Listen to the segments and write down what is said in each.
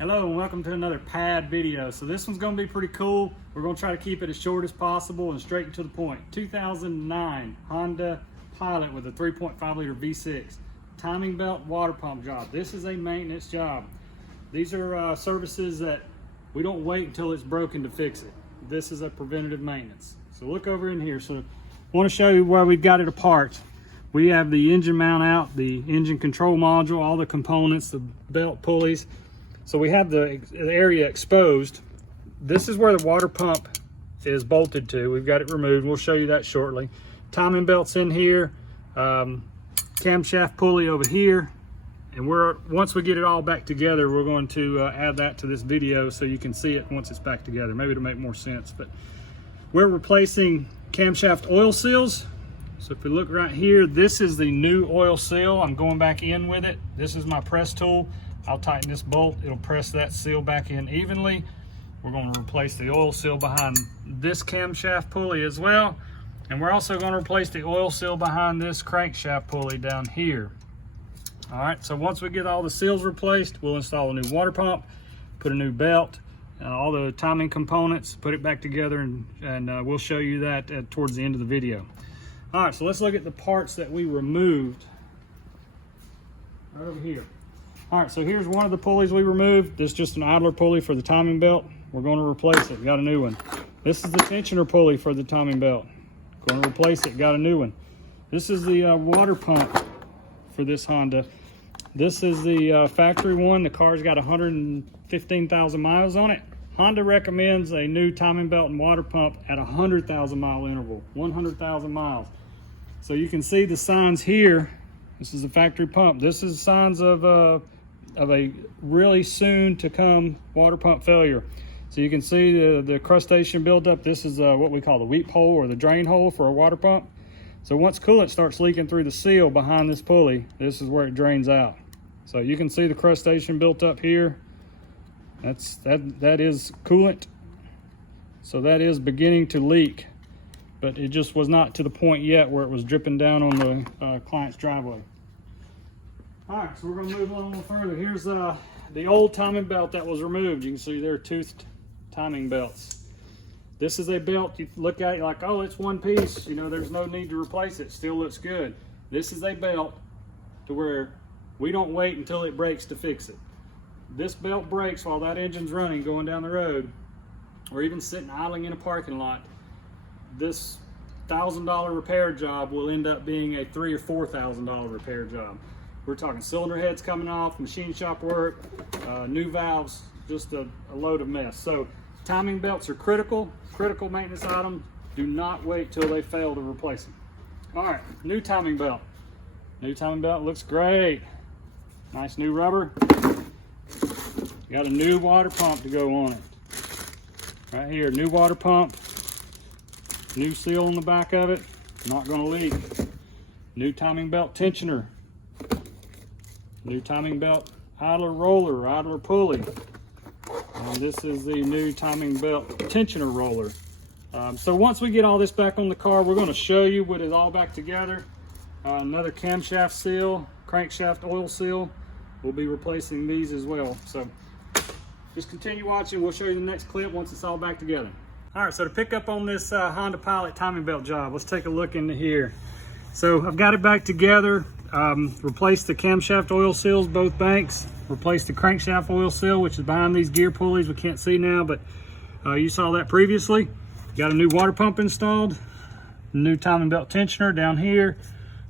Hello and welcome to another pad video. So this one's going to be pretty cool. We're going to try to keep it as short as possible and straight and to the point. 2009 Honda Pilot with a 3.5 liter V6. Timing belt water pump job. This is a maintenance job. These are services that we don't wait until it's broken to fix it. This is a preventative maintenance. So look over in here. So I want to show you where we've got it apart. We have the engine mount out, the engine control module, all the components, the belt pulleys. So we have the area exposed. This is where the water pump is bolted to. We've got it removed. We'll show you that shortly. Timing belt's in here, camshaft pulley over here. And once we get it all back together, we're going to add that to this video so you can see it once it's back together. Maybe it'll make more sense. But we're replacing camshaft oil seals. So if we look right here, this is the new oil seal. I'm going back in with it. This is my press tool. I'll tighten this bolt. It'll press that seal back in evenly. We're going to replace the oil seal behind this camshaft pulley as well. And we're also going to replace the oil seal behind this crankshaft pulley down here. All right, so once we get all the seals replaced, we'll install a new water pump, put a new belt, all the timing components, put it back together, and we'll show you that towards the end of the video. All right, so let's look at the parts that we removed right over here. All right, so here's one of the pulleys we removed. This is just an idler pulley for the timing belt. We're going to replace it. Got a new one. This is the tensioner pulley for the timing belt. Going to replace it. Got a new one. This is the water pump for this Honda. This is the factory one. The car's got 115,000 miles on it. Honda recommends a new timing belt and water pump at 100,000 mile interval, 100,000 miles. So you can see the signs here. This is the factory pump. This is signs of a really soon to come water pump failure. So you can see the crustacean buildup. This is what we call the weep hole or the drain hole for a water pump. So once coolant starts leaking through the seal behind this pulley, this is where it drains out. So you can see the crustacean built up here. That is coolant. So that is beginning to leak, but it just was not to the point yet where it was dripping down on the client's driveway. All right, so we're going to move on a little further. Here's the old timing belt that was removed. You can see there are toothed timing belts. This is a belt you look at, you're like, oh, it's one piece. You know, there's no need to replace it. Still looks good. This is a belt to where we don't wait until it breaks to fix it. This belt breaks while that engine's running, going down the road, or even sitting idling in a parking lot. This $1,000 repair job will end up being a $3,000 or $4,000 repair job. We're talking cylinder heads coming off, machine shop work, new valves, just a load of mess. So timing belts are critical maintenance items. Do not wait till they fail to replace them. All right, new timing belt. New timing belt looks great. Nice new rubber. Got a new water pump to go on it. Right here, new water pump. New seal on the back of it. Not gonna leak. New timing belt tensioner. New timing belt idler roller, idler pulley. And this is the new timing belt tensioner roller. So once we get all this back on the car, we're going to show you what is all back together. Another camshaft seal, crankshaft oil seal. We'll be replacing these as well. So just continue watching. We'll show you the next clip once it's all back together. All right, so to pick up on this Honda Pilot timing belt job, let's take a look into here. So I've got it back together. Replaced the camshaft oil seals, both banks. Replaced the crankshaft oil seal, which is behind these gear pulleys. We can't see now, but you saw that previously. Got a new water pump installed. New timing belt tensioner down here.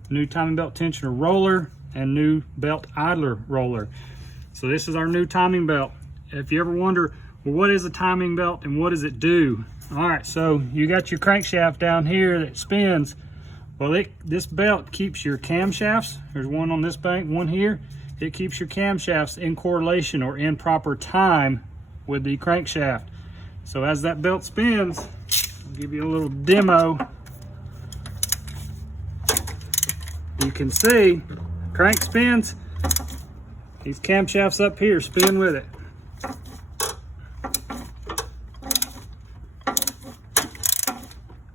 New timing belt tensioner roller and new belt idler roller. So this is our new timing belt. If you ever wonder, well, what is a timing belt and what does it do? All right, so you got your crankshaft down here that spins. Well, this belt keeps your camshafts. There's one on this bank, one here. It keeps your camshafts in correlation or in proper time with the crankshaft. So as that belt spins, I'll give you a little demo. You can see, crank spins, these camshafts up here spin with it.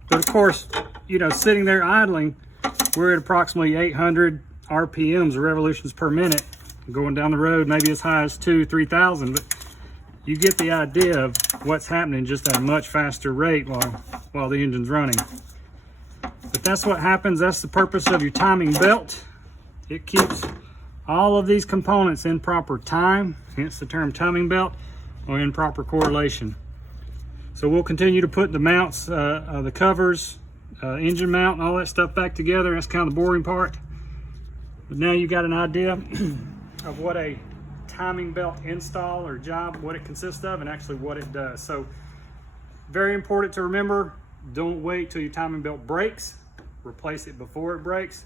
But of course, you know, sitting there idling, we're at approximately 800 RPMs, or revolutions per minute, going down the road, maybe as high as 2,000 to 3,000. But you get the idea of what's happening just at a much faster rate while the engine's running. But that's what happens. That's the purpose of your timing belt. It keeps all of these components in proper time, hence the term timing belt, or in proper correlation. So we'll continue to put the mounts, the covers, engine mount and all that stuff back together. That's kind of the boring part. But now you got an idea of what a timing belt install or job, what it consists of, and actually what it does. So very important to remember, don't wait till your timing belt breaks. Replace it before it breaks.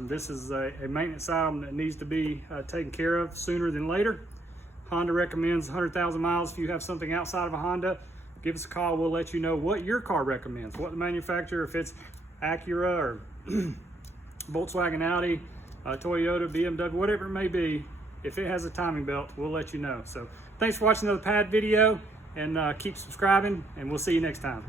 This is a maintenance item that needs to be taken care of sooner than later. Honda recommends 100,000 miles. If you have something outside of a Honda, give us a call. We'll let you know what your car recommends, what the manufacturer, if it's Acura or Volkswagen, Audi, Toyota, BMW, whatever it may be, if it has a timing belt, we'll let you know. So thanks for watching another pad video, and keep subscribing, and we'll see you next time.